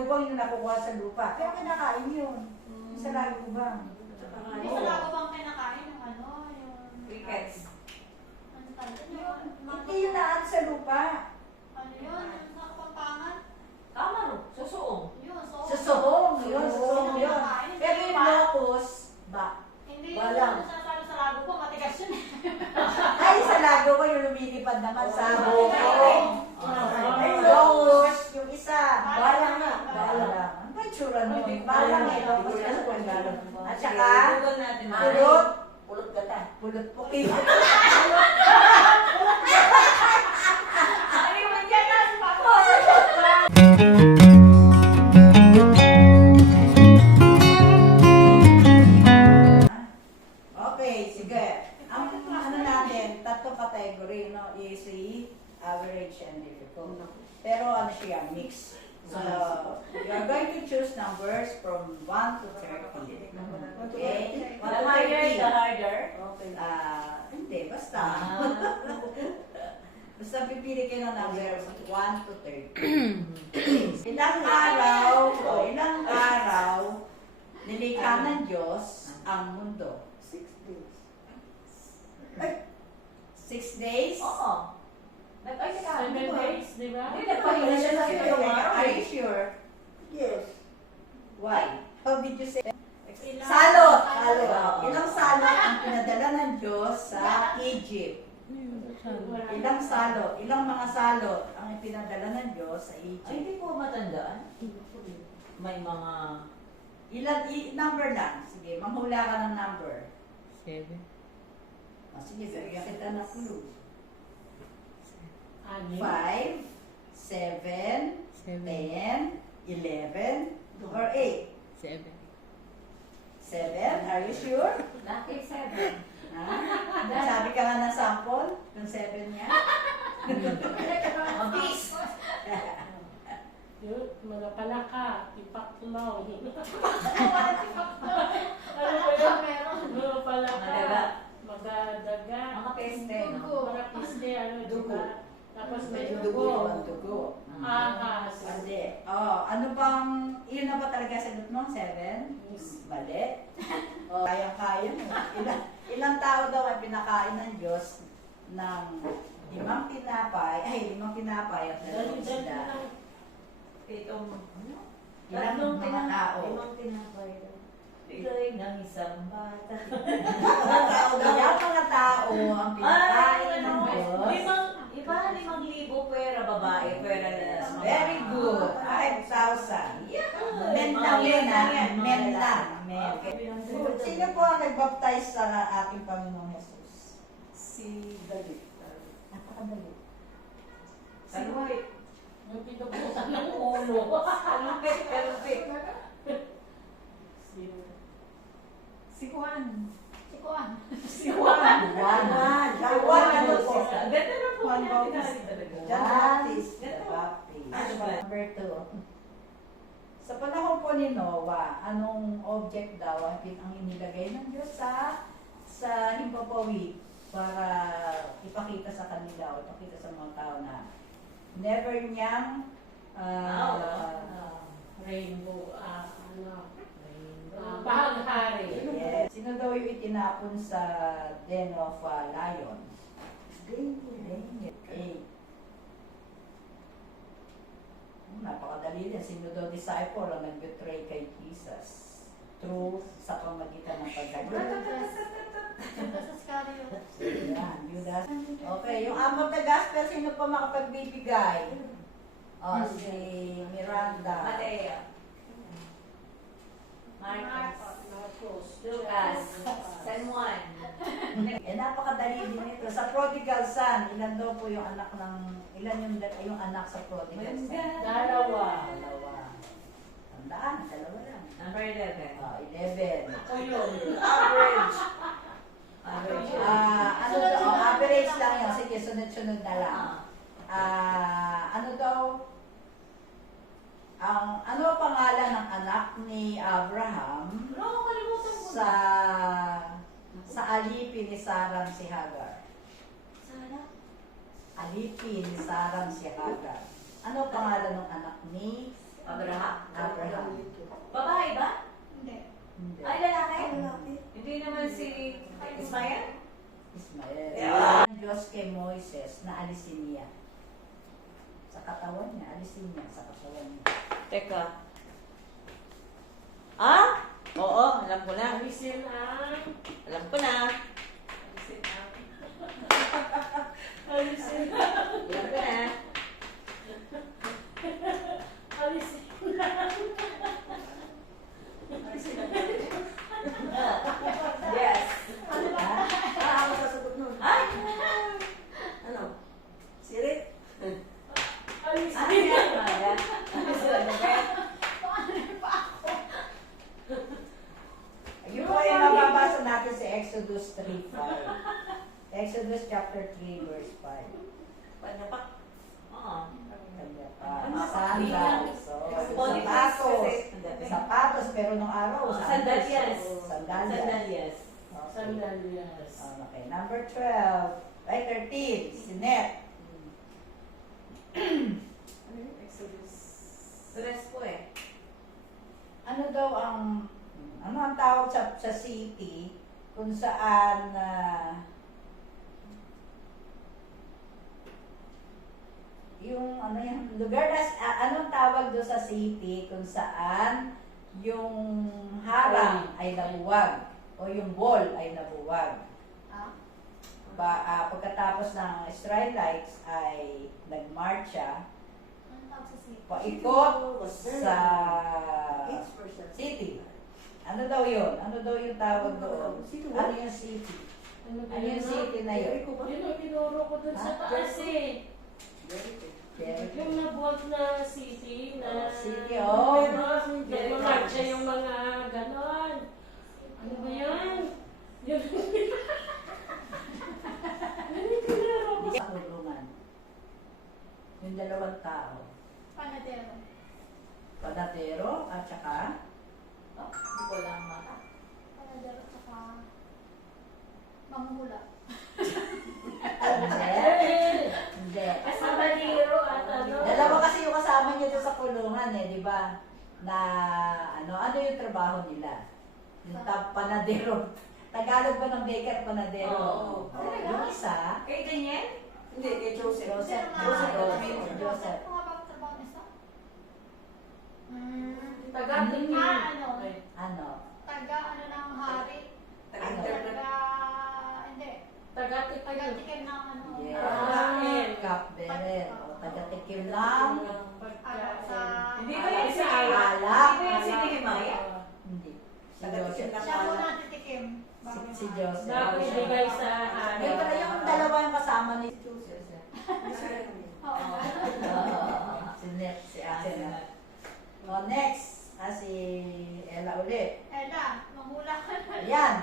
lagubang yung nakukuha sa lupa. Kaya kinakain yun. Yung sa lagubang. Hindi sa lago bang kinakain yung ano, yung... Crickets. Ano tawag yun? Hindi yun naan sa lupa. Ano yun? Yung sa Kapampangan? Kamaro. Susuong. Yun, so... Sa sohong. Yun, sa sohong yun. Pero yung locust, ba? Hindi Walang. yung sinasabi sa lago ko, matigas yun eh. Ay, sa lago ba yung lumilipad naman sa Oo. buhok? Ay, locust, yung isa. Balang nga. Balang. Ano ba yung tsura nun? Balang eh, locust. Ano ba yung At saka, Google natin. pulot. Pulot gata. Pulot puki. Ay, man yan na, si Papa. Okay, sige. Ang ano natin, tatlong category, no? Easy, average, and difficult. Pero ano siya, mix. So, you are going to choose numbers from 1 to 30. Okay? 1 The to higher, 30. the harder. Okay. Hindi, basta. Basta pipili kayo ng number 1 to 30. Ilang araw, nilikha ng Diyos ang mundo. 6 days. 6 days? Oo. Ay, teka. 7 days, di ba? Hindi, nagpahinga siya sa iyo yung araw. Are you sure? Yes. Why? How did you say? Ilang- Salot! Salot. Ilang salot ang pinadala ng Diyos sa Egypt? Ilang salot? Ilang mga salot ang pinadala ng Diyos sa Ay, Egypt? hindi ko matandaan. May mga... Number lang. Sige, manghula ka ng number. 7. Sige, bigyan kita ng clue. 5, 7, 7. 10, 11, or 8. 7. 7? Are you sure? Bakit 7? Ha? Sabi ka nga ng sample? Yung 7 niya? Mabis. Yun, mga palaka, tipaklaw. Ano ba yun? Mga palaka, Madaga. magadaga, Mga peste, no? mga piste, ano, di Dugo. ba? Tapos may Dugo dugo. naman, dugo. Ahas. Mali. Ano bang, yun na ba talaga sagot mo? 7? Mali. Kayang-kaya mo. Ilang tao daw ay pinakain ng Diyos ng 5 tinapay at 2 isda. Itong... Ano? Ilang mga tao? Limang tinapay. Ito'y ng isang bata. Mga tao ang pinakain ng Diyos. Limang libo pera babae, pera na. Very good. 5,000. Men lang yun, ha? Men lang. Men. Sino po ang nag-baptize sa ating Panginoong Jesus? Si Dalit. Napakadali. Kalupit. Yung pinuputan ng ulo. Kalupit. Si Juan. Si Kuan. Si Juan. Juan. Juan ano po? Ganda na po. Juan Juan Bautista. John Baptist. The Baptist. Number 2. Sa panahon po ni Noah, anong object daw ang inilagay ng Diyos sa himpapawid para ipakita sa kanila o ipakita sa mga tao na never niyang Rainbow, ano, bahaghari. yes. Sino daw yung itinapon sa den of lion? Daniel. Napakadali din. Sino daw disciple ang nag-betray kay Jesus? Through sa pamagitan ng pagkagulat. Judas Iscariot. Yan, Judas. Okay, yung amot na gospel, sino pa makapagbibigay? Si Miranda. Matea. Marcos. Marcos. Lucas. San Juan. Napakadali din ito. Sa prodigal son, ilan daw po yung anak yung anak sa prodigal son? Dalawa. Tandaan, dalawa lang. Number 11. 11. Ako yun. Average. Average. Ano daw? Average lang yun. Sige, sunod-sunod na lang. Ano daw? Ano ang pangalan ng anak ni Abraham No, kalimutan ko. sa alipin ni Sarang si Hagar? Sana? Alipin ni Sarang si Hagar. Ano ang pangalan ng anak ni Abraham. alisin niya. Sa katawan niya, alisin niya sa katawan niya. Teka. Ah? Oo, alam ko na. Alisin ang... Alam ko na. Alisin ang... Alisin ang... Alam ko na. Alisin Yes. Ano ba? Ah, ako sasagot nun. Ay! Ano? Sirit? Alisin Ano yan? Maya? Ano sila? Yun po yung mababasa natin sa Exodus 3:5. Exodus chapter 3 verse 5. Panapak. Oo. Sandals. So, sapatos. Sapatos, pero nung araw, Sandalias. Sandalias. Sandalias. Okay. Sandalias. Okay, number 12. Ay, 13. Sinet. Ano yun? Exodus. Stress po eh. Ano daw ano ang tawag sa city kung saan yung ano yung lugar anong tawag doon sa city kung saan yung harang ay nabuwag o yung wall ay nabuwag. Pagkatapos ng Israelites ay nagmarcha paikot sa city. Ano daw yun? Ano daw yung tawag doon? Ano yung city? Ano yung city na yun? Yun ang tinuro ko dun sa taas eh. Yung nabuwag na city na... City, oh. Nagmamarcha yung mga ganon. Ano ba yan? Yun. Ano yung tinuro ko? Sa kulungan. Yung dalawang tao. Panadero. Panatero at saka Hindi ko lang mata. Panadero tsaka mamumula. hindi. Hindi. Sabaliro at ano. Dalawa kasi yung kasama niya doon sa kulungan eh, di ba? Na ano yung trabaho nila? Yung panadero. Tagalog ba ng baker panadero? Oo. Yung isa, Kay Daniel? Hindi, kay Joseph. Joseph. Joseph. Kung nga ba ang trabaho nito? Taga-tingin. ano? Taga ano ng hari. Taga-interpret. Hindi. Taga-tingin. Taga-tikim ng ano. Yes. Cupbearer. O taga-tikim lang. Hindi ba yan si Alak. Hindi ba yan si Nehemiah? Hindi. Si Taga-tikim Joseph. lang. Siya po natitikim. Si Joseph. Na ibigay sa Yung pala yung dalawa yung kasama ni Oo. si Net, si Ate. O next, si Ella ulit. Ella, mamula ka na. Ayan,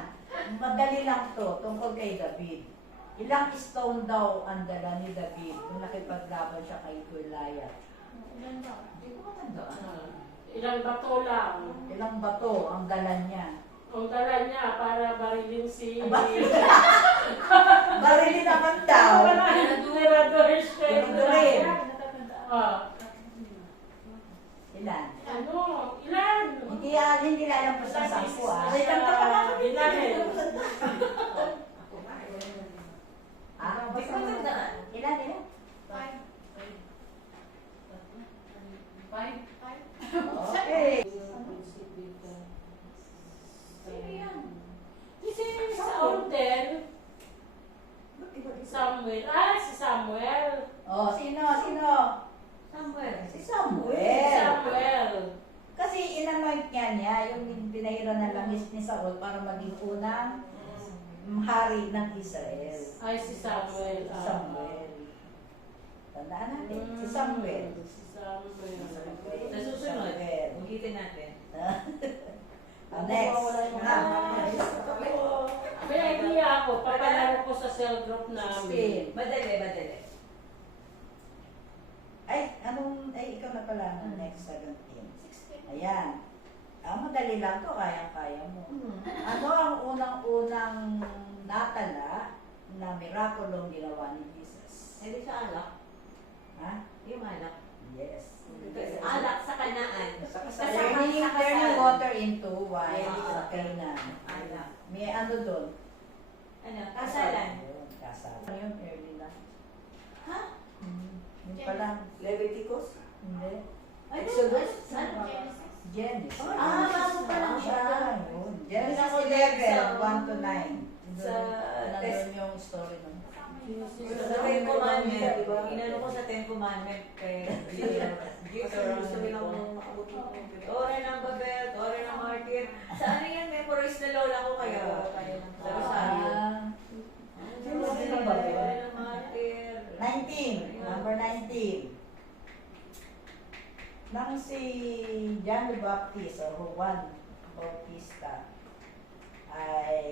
madali lang to, tungkol kay David. Ilang stone daw ang dala ni David nung nakipaglaban siya kay Goliath? Ilan ba? Hindi ko matandaan. Ilang bato lang. Ilang bato ang dala niya? Ang dala niya para barilin si... Barili naman daw. Tirador siya. Tirador. Ah. Ilan? Ano? Ilan? Hindi na alam po sa 10 ah. Ilan eh. Ah, Hindi ko matandaan. ilan? Five. Five. Five. Okay. Sino yan? Si Saulten. Samuel. Si Samuel. Oh, sino? Samuel. Si Samuel. Samuel. Kasi inanoint niya yung pinahiran ng langis ni Saul para maging unang hari ng Israel. Ay, si Samuel. Si Samuel. Tandaan natin, si Samuel. Si Samuel. Sa susunod, Samuel. ulitin natin. Next. May idea ako. Papalaro ko sa cell group namin. 16. Madali. Ikaw na pala ng next 17. 16. Ayan. Madali lang to, kayang-kaya mo. Ano ang unang-unang natala na mirakulong ginawa ni Jesus? Hindi sa alak. Ha? Yung alak. Yes. Alak sa kanaan. Turning water into wine Yeah. sa Canaan. Alak. May ano doon? Ano? Kasalan. Kasalan. Ano yun? Early na. Ha? Yun pa lang. Leviticus? Hindi. Ano? Exodus? Ano? Genesis. Genesis. Ah, bago pa lang siya. Yun. Genesis Ako 11, sa- 1 to 9. Nandun yung story nun. Kasama yung Sa Ten Commandment, diba? Inano ko sa Ten Commandment kay Kasi gusto nilang makabot ng Tore ng Babel, Tore ng Martir. Sa ano yan, memorize na lola ko kaya sa Rosario. Tore ng Martir. 19. Number 19. Nang si John the Baptist or Juan Bautista ay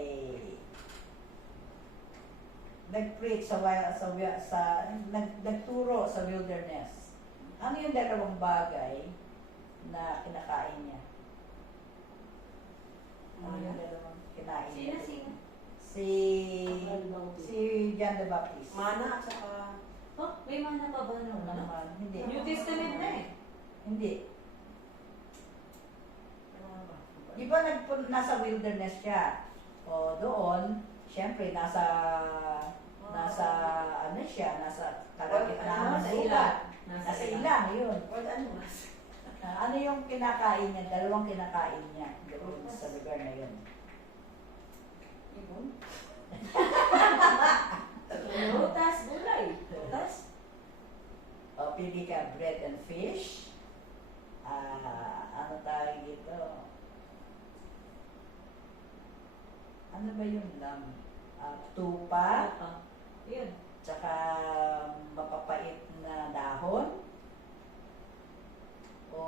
nag-preach nagturo sa wilderness. Ano yung dalawang bagay na kinakain niya? Ano yung dalawang kinain niya? Sino? Si John the Baptist. Mana at saka... Oh, may mana pa ba nung ano? Naman, hindi. New Testament na eh. Hindi. Di ba nasa wilderness siya? O doon, syempre nasa ano siya, nasa kalagitnaan ng lupa. Nasa ilang, yun. Ano yung kinakain niya? Dalawang kinakain niya doon sa lugar na yun. Rutas, gulay. Tapos, o pili ka bread and fish. Ano tawag dito? Ano ba yung lam? Tupa, Yun. tsaka mapapait na dahon, o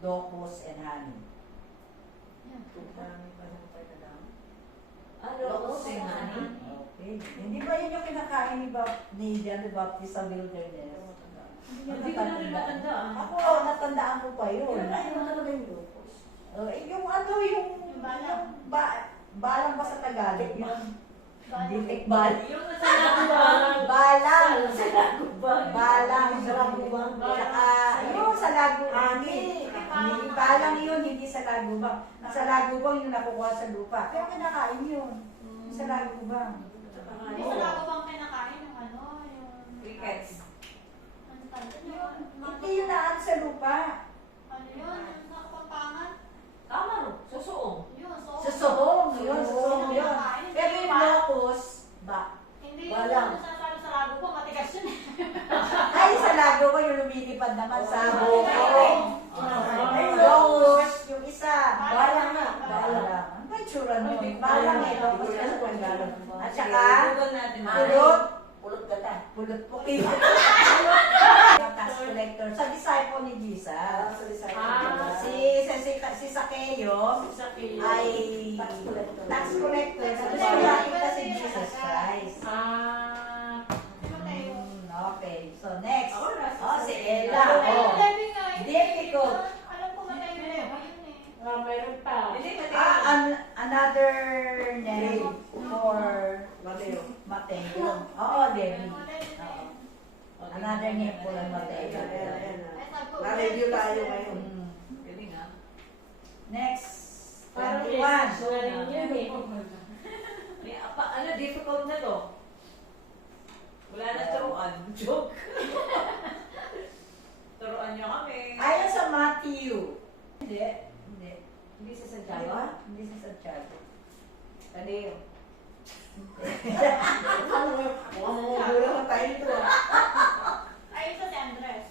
locust and honey. Ano ko si honey? Okay. Hindi ba yun yung kinakain ni John the Baptist sa wilderness? Hindi ko na rin matandaan. Ako, natandaan ko pa yun. Ano talaga yung lupus? Yung ano, yung balang. balang ba sa Tagalog? Yung Balang. tikbal. Yung nasa laguban. Balang. Sa laguban. Balang. Sa laguban. Tsaka, yung sa lagubang. Hindi, balang yun, hindi sa lagubang. Sa lagubang yung nakukuha sa lupa. Pero kinakain yun. Yung sa lagubang. Hindi sa lago bang kinakain yung ano, yung... Crickets. Ano tawag yun? Hindi yun naan sa lupa. Ano yun? Yung nakapampangan? Tama no, susuong. Yun, so... Sa sohong. Yun, sa sohong yun. Kinakain, Pero hindi yung pa. locust, ba? Hindi yun, Walang. ano sinasabi sa lago ko, matigas yun eh. Ay, sa lago ko yung lumilipad naman sa buko. Oh. Ay, locust, yung isa. Balang nga. Balang. Ano ba yung tsura nun? Balang eh, locust yung Tagalog. At saka, Google natin. pulot, Pulot gata. pulot puki. Yung tax collector sa disciple ni Jesus. Sa design. Si Sakeo ay Tax collector. tax collector. So, gusto nakita si Jesus Christ. Mateo. Okay, so next. Ako na, Oh, si Ella. Mateo Oh. Levi nga yun. Difficult. Alam ko Mateo Levi yun eh. Mayroon pa. Hindi, Another name for Mateo. Mateo. Oo, Levi. Oo. Another name for Mateo. Ay, sabi ko, Na-review tayo ngayon. Mm. Galing ah. Next. Parang 21. message na rin yun eh. May ano, difficult na to. Wala na turuan. Joke. Turuan niyo kami. Ayon sa Matthew. Hindi. Hindi. Hindi sa Di Santiago. ba? Hindi sa Santiago. Tadeo. Gulo na tayo ito. Ay, ito si Andres.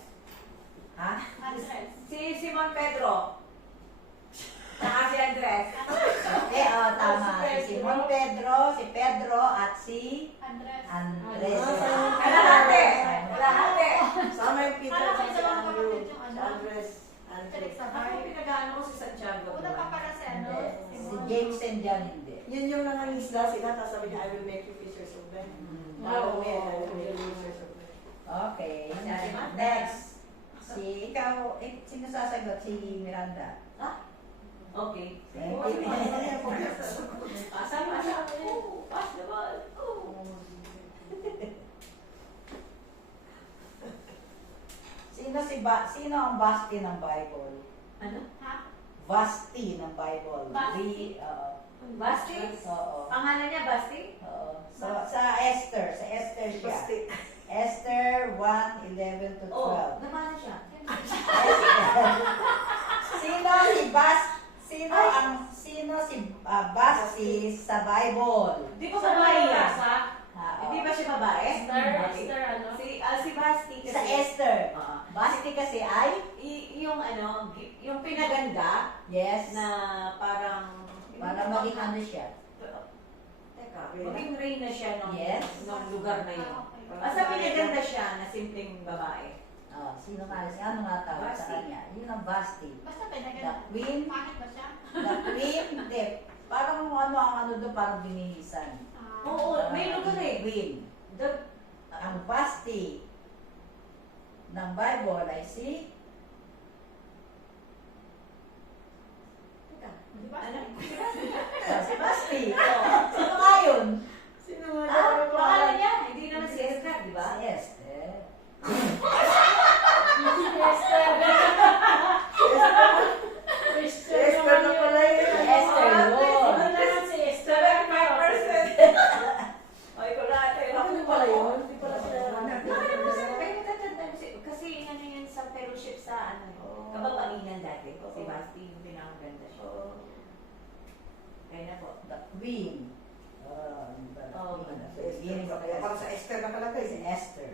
Ha? Andres. Si Simon Pedro. Saka si Andres. Tama. Si Simon Pedro, si Pedro, at si Andres. Andres. Kalahati. Kalahati. Sama yung Peter Kala ko sa isa lang Andrew. kapatid yung Si ano. Andres. Felix Ako Sabay. pinag-ano ko si Santiago. Una pa pala si ano. Hindi. Si Simon. James and John hindi. Yun yung nangangisla sila, tapos sabi niya, I will make you fishers of men. Follow me and I will make you fishers of men. Okay. Si Amanda. Next. Sino sasagot? Si Miranda. Okay. Sama sa Pass the ball. Sino ang Basti ng Bible? Ano? Ha? Basti ng Bible. Basti? Basti? Oo. Pangalan niya Basti? Oo. Sa Esther. Sa Esther siya. Basti. Esther 1:11 to 12. Oh, nabasa siya. Sino si Basti sa Bible? Di ba Sa babae yan? Basa, Hindi ba siya babae? Esther, ano? Si Basti kasi. Sa Esther. Oo. Basti kasi ay? Yung yung pinaganda Yes. na parang Para maging ano siya. Teka, maging reyna siya nung, Yes. nung lugar na yun. Ah, okay. Basta pinaganda siya na simpleng babae. Oh, sino nga? Ano nga tawag sa Basti. kanya? Yun ang Basti. Basta The pinaganda. Queen. Pangit ba siya? The Queen. Hindi. Parang ano ang ano doon, parang binihisan. Ah. Oo, may lugar eh. Queen. The, Ang Basti ng Bible ay si teka, Di ba? ano? si Basti. Sino nga yun? Sino nga Ah, daw? pangalan niya? Hindi naman si Esther, di ba? Si Esther. Esther. Esther na pala yun. Esther yun. Ano naman si Esther? 75%. Ay, ko lahat eh. Ako din pala yun. Hindi pala siya. Kasi ano yan sa fellowship sa ano, kababainan dati. Si Basti, yung pinakaganda siya. Kaya na po. The Queen. Oh, ano ba? The Oh, Queen. Sa Esther ba kaya? Parang sa Esther nakalagay. Si Esther.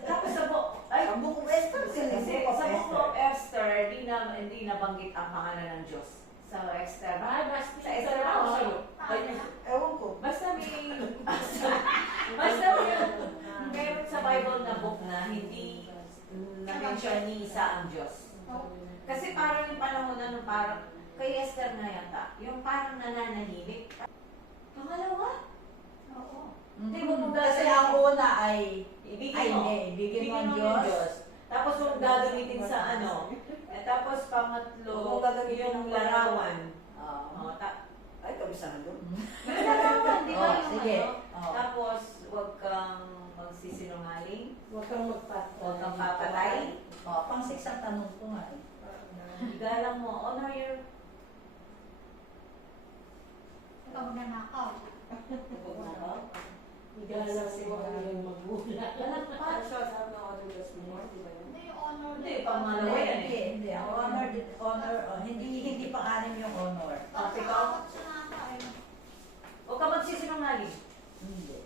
Tapos sa book, ay, Ang book of Esther. kasi sa book of Esther, hindi nabanggit ang pangalan ng Diyos. Sa Esther. Ay, Basti. Sa Esther ako sa'yo. Ewan ko. Basta basta meron sa Bible na book na hindi na-mention ni Isa ang Diyos. Kasi parang yung panahon na nung parang, kay Esther na yata, yung parang nananahimik. Pangalawa? Oo. Hindi mo kung Kasi gagawin. ang una ay Ibigin mo. ibigin mo ang mo Diyos. yung Diyos. Tapos yung gagamitin sa ano. Tapos pangatlo, Kung gagamitin yung ng larawan. Oh. Ay, kabisahan doon. Yung larawan, di ba Oh, yung sige. ano? Oh. Tapos, huwag kang magsisinungaling. Huwag kang magpatay. Huwag kang papatay. Oh, pang-6 ang tanong ko nga. eh. Igalang mo. Honor your... Ikaw magnanakaw. Igalang si mga yung magulang. Lalagpat. Sabi ng audio just more, di ba yun? Hindi yung honor. Hindi, pangalawa yan eh. Hindi. Ang honor, hindi pang-anim yung honor. Tapos ikaw, Bakit siya nakakain? huwag ka magsisinungaling. Hindi.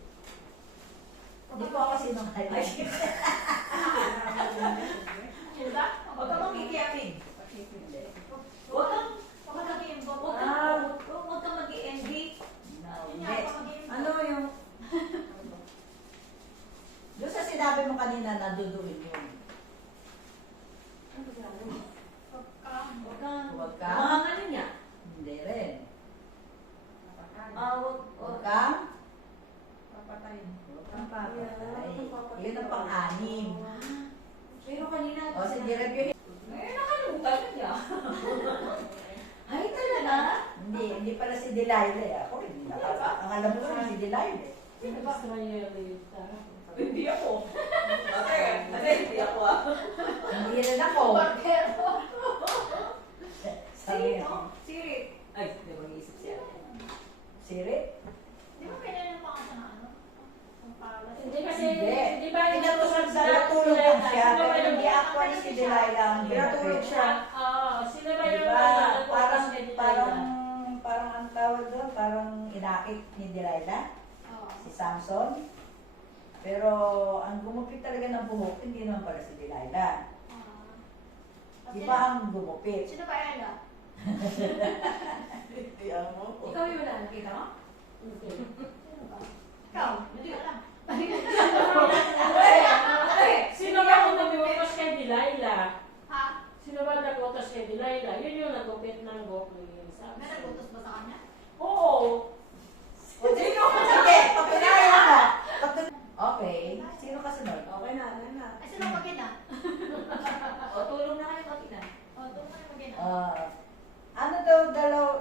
Hindi po ako sinungaling. Ay, Diba? huwag ka magkikiapin. Hindi. Huwag kang... Huwag ka mag-i-involve. Huwag kang mag-i-envy. No, Yun hindi. nga, huwag ka mag-i-involve. Ano yung... Doon sa sinabi mo kanina, naduduin yun. Huwag ka. Huwag kang... Huwag ka. Mga ano niya? Hindi rin. Huwag Huwag kang Papatayin. huwag kang papatay. Yun ang pang-anim. Pero kanina... O sige, review. Nakalimutan na niya. Ay, talaga? Hindi pala si Delilah. Ako, hindi nakaka. Ang alam ko si Delilah. Israelita. Hindi ako. Ate, hindi ako ah. Hindi rin ako. Barbero. Sabi Sino? ko. Siri. Ay, hindi ko iisip siya. Siri? Di ba kailan pa ka na ano? Ang pala. Hindi kasi, Hindi. di ba Pinatulog lang siya. Pero hindi actually si Delilah ang Pinatulog siya. Oo, sila ba yung Diba? nagpupas kay Delilah? Parang ang tawag doon, parang inakit ni Delilah, Oo. si Samson. Pero ang gumupit talaga ng buhok, hindi naman pala si Delilah. Iba ang gumupit. Sino ba Ella? Hindi, alam mo. Ikaw yung wala nakita mo? Okay. Sino ba? Ikaw? Hindi ko alam. Sino ba ang nagpupas kay Delilah? Ha? Sino ba nagpupas kay Delilah? Yun yung nagupit ng buhok ni Samson. May nagutos ba sa kanya? Oo. Sino? Sige, patunayan mo. Okay. Sino kasunod? Okay na, ano na. Ay, sino mag-ina? O, tulong na kayo pag-ina. O, doon ka mag-ina. Ano daw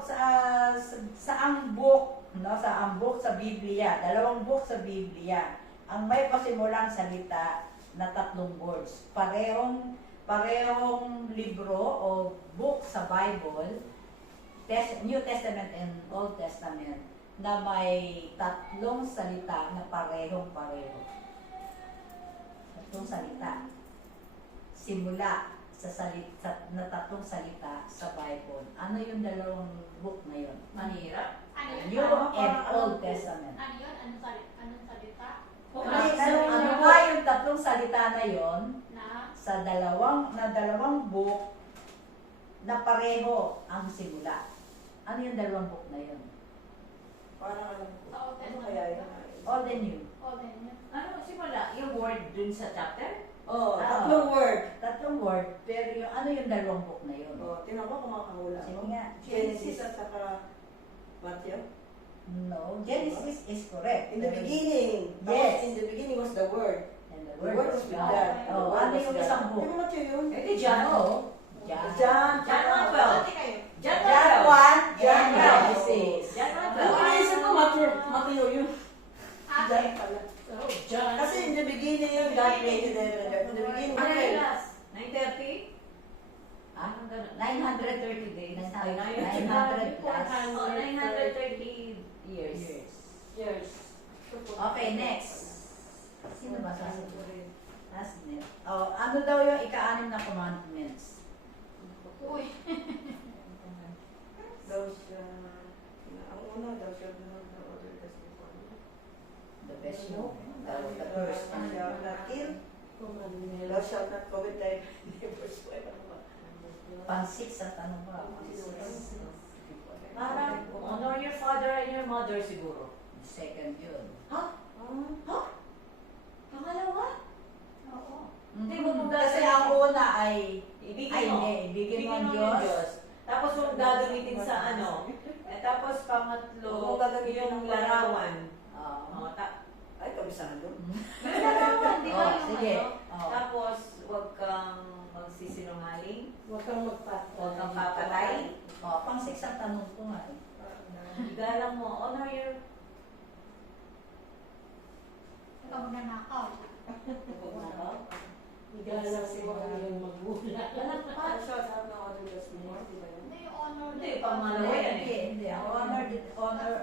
sa ang book, no, sa ang book sa Biblia, dalawang book sa Biblia, ang may pasimulang salita na 3 words. Parehong libro o book sa Bible, New Testament and Old Testament, na may 3 salita na parehong-pareho. tatlong salita. Simula na tatlong salita sa Bible. Ano yung dalawang book na yun? Mahirap. Ano yun? New and parang Old ano po? Testament. Ano yun? Anong salita? Ano nga yung tatlong salita na yon Na? sa dalawang book na pareho ang simula? Ano yung dalawang book na yun? Parang alam ko. Sa Old Ano Testament. kaya yun? Old and New. O, then yun. Ano, simula, yung word dun sa chapter? Oh, tatlong word. Tatlong word, pero yung ano yung dalawang book na yun? Oh, tinan mo kung makakahula Sige ako. nga. Genesis at saka Matthew. No, Genesis is correct. In the Pero- beginning. Yes. In the beginning was the word. And the The word word was was with God. God. Oh, The word ano was yung God. isang Di book? ba Matthew yun? Eh, di John. Oh, John. John. John 1:12. Pati kayo. John John 1:12. 1 John and 1. Genesis. John Ano 1:12. naisip ko Matthew yun? Ate. John pala. John. Kasi in the beginning, God created heaven and earth. In the beginning, Ano God. yung last? 9:30? Ah, Anong ganun? 930 days. 900 900 plus. Oh, 930 years. Yes. Okay, next. Sino ba sasagot? Asnit. Oh, ano daw yung ika-anim na commandments? Uy. Thou shalt, ang una, thou shalt not have other gods before me. The best mo. The first. Thou shalt not kill. Thou shalt not covet thy neighbor's wife. Ano ba? Pang-6 at ano pa? Pang-6. Parang honor your father and your mother siguro. Second yun. Pangalawa? Oo. Hindi mo kung Kasi gagawin- ang una ay Ibigin mo. ibigin mo ang yung Diyos. Tapos yung gagamitin sa ano. Eh, tapos pangatlo, Huwag mong gagamitin yung ng larawan. Oo. Oh, Ay, kabisado. yung larawan, di ba? Oh, Yung sige. ano? Oh. Tapos, huwag kang magsisinungaling. Huwag kang magpatay. Huwag kang papatay. Oh, pang-6 ang tanong ko nga. eh. Igalang mo. Honor your... Ikaw magnanakaw. Igalang mo ang iyong magulang. Thou shalt have no other gods before. Di ba yun? Hindi, honor. Hindi, pangalawa yan eh. Hindi. Ang honor,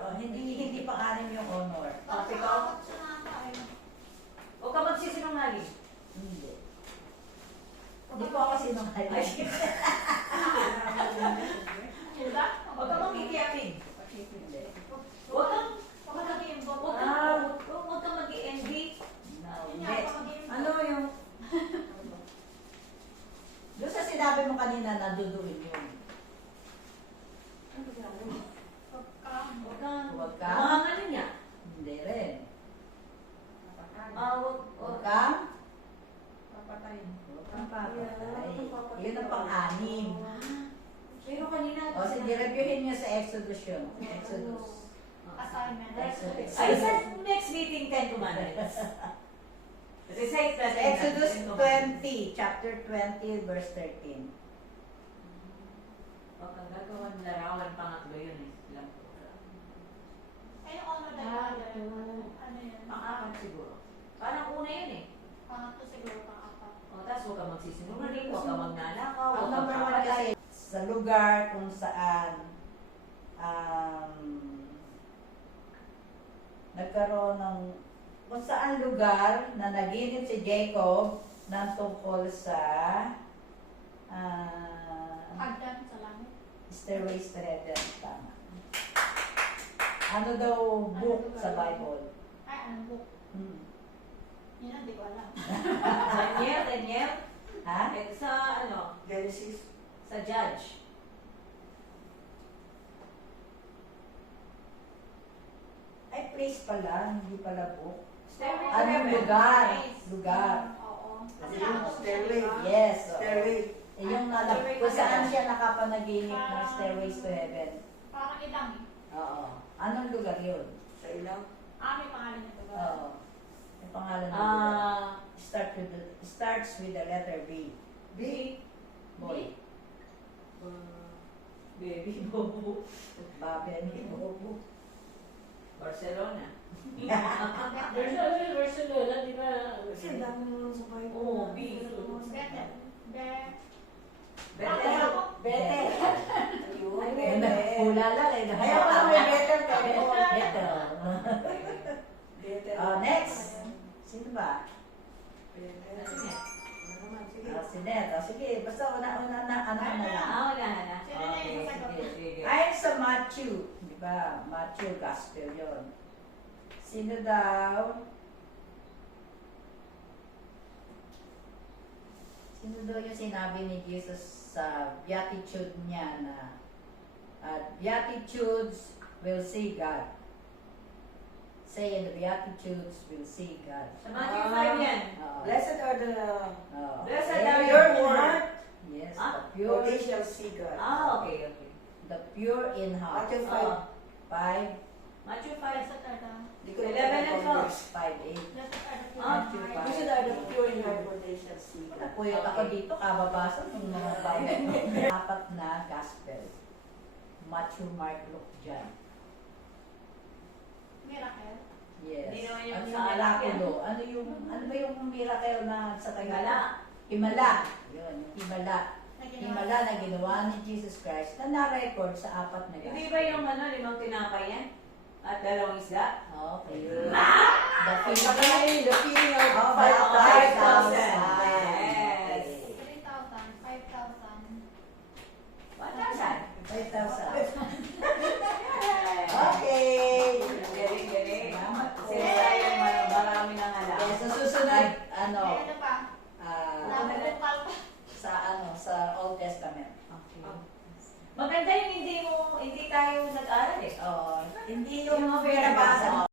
oh, hindi pang-anim yung honor. Bakit ikaw? ako sa nakaw? Huwag ka magsisinungaling. Hindi. Hindi po ako sinungaling. Ay, Diba? huwag ka magkikiapin. Hindi. Huwag kang... Huwag ka mag-iimbok. Huwag kang mag-i-envy. No, Yun hindi. nga, huwag ka mag-iimbok. Ano yung... Doon sa sinabi mo kanina, naduduin yun. Ano ba yan? Huwag ka. Huwag kang... Huwag ka. Mga ano niya? Hindi rin. Huwag Huwag kang Papatayin. Huwag kang papatay. Yun ang pang-anim. Pero kanina... O sige, reviewin niyo sa Exodus yun. Exodus. Assignment. Exodus. Ay, sa next meeting, 10 commandments. Recite Sa natin. Exodus 10 commandments. 20, chapter 20, verse 13. Huwag kang gagawa ng larawan, pangatlo yun eh. Ilang po. Ay, yung honor na yun. Ano yun? Pang-apat siguro. Parang una yun eh. Pangatlo siguro, pang-apat. O, tapos huwag kang magsisinungaling, huwag kang magnanakaw, Ang huwag kang number one papatay. kasi sa lugar kung saan nagkaroon ng kung saan lugar na naginip si Jacob ng tungkol sa Hagdan sa langit. Stairways to Heaven. Tama. Ano daw book sa Bible? Ay, anong book? Hmm. Yun ang di ko alam. Daniel, Ha? eh, sa ano, Genesis. sa judge. Ay, place pala, hindi pala book. Stairway to Anong Heaven. lugar? Yes. Lugar. Oo. Kasi Yung ako stairway. Yes. oo. Stairway. Eh, yung kung saan siya nakapanaginip ng Stairways to Heaven. Parang ilang eh. Oo. Anong lugar yun? Sa ilaw. May pangalan nito ba? Oo. Yung pangalan ng lugar. Ah, Starts with the letter B. B. Boy. Baby Bobo. Babel ni Bobo. Barcelona. Barcelona, di ba? Kasi ang dami naman sa Bible. Oo, B. Betel. Betel. Betel. Ayun, Ay, Betel. Ulala eh. Ayaw ka may Betel ka. Betel. Betel. Next. Sino ba? Si Net. Sige, basta una na, ano na lang. Wala na. Sino na yung sasagot? Sige. Ayon sa Matthew, di ba? Matthew Gospel yon. Sino daw? Sino daw yung sinabi ni Jesus sa beatitude niya na Beatitudes will see God. Say in the Beatitudes will see God. Sa Matthew 5 yan. Oo. Blessed are the Blessed Yeah. are pure your in heart. heart, Yes, Ah, the for pure, they shall see God. Okay, okay. the pure in heart. Matthew 5. Oo. 5, Matthew 5. Blessed are the, Di ko 11 na and 12. 5, 8. blessed are the Ah, pure in heart. Blessed are the pure in heart, for they shall see God. Napuyot ako dito, kababasa ng mga Bible. Apat na gospel. Matthew, Mark, Luke, John. Miracle. Yes. Hindi naman yung Ano sa yung alak miracle? Ano ba yung miracle na sa Himala. Himala. Yun, yung himala. Na ginawa. Himala na ginawa ni Jesus Christ na na-record sa apat na gospel. Hindi ba yung 5 tinapay yan? At 2 isda? Okay. Ah! The The feeling of Oh, 5,000. 5,000. Yes. 3,000, 5,000. 1,000. 5,000. Okay. Okay. Galing, galing. Salamat po. Kasi tayo marami ng alam. Yes, sa susunod, May ano pa? Nabukal pa. sa Old Testament. Okay. Maganda yung hindi tayo nag-aral eh. Oo, hindi Yung yung mga pinabasa.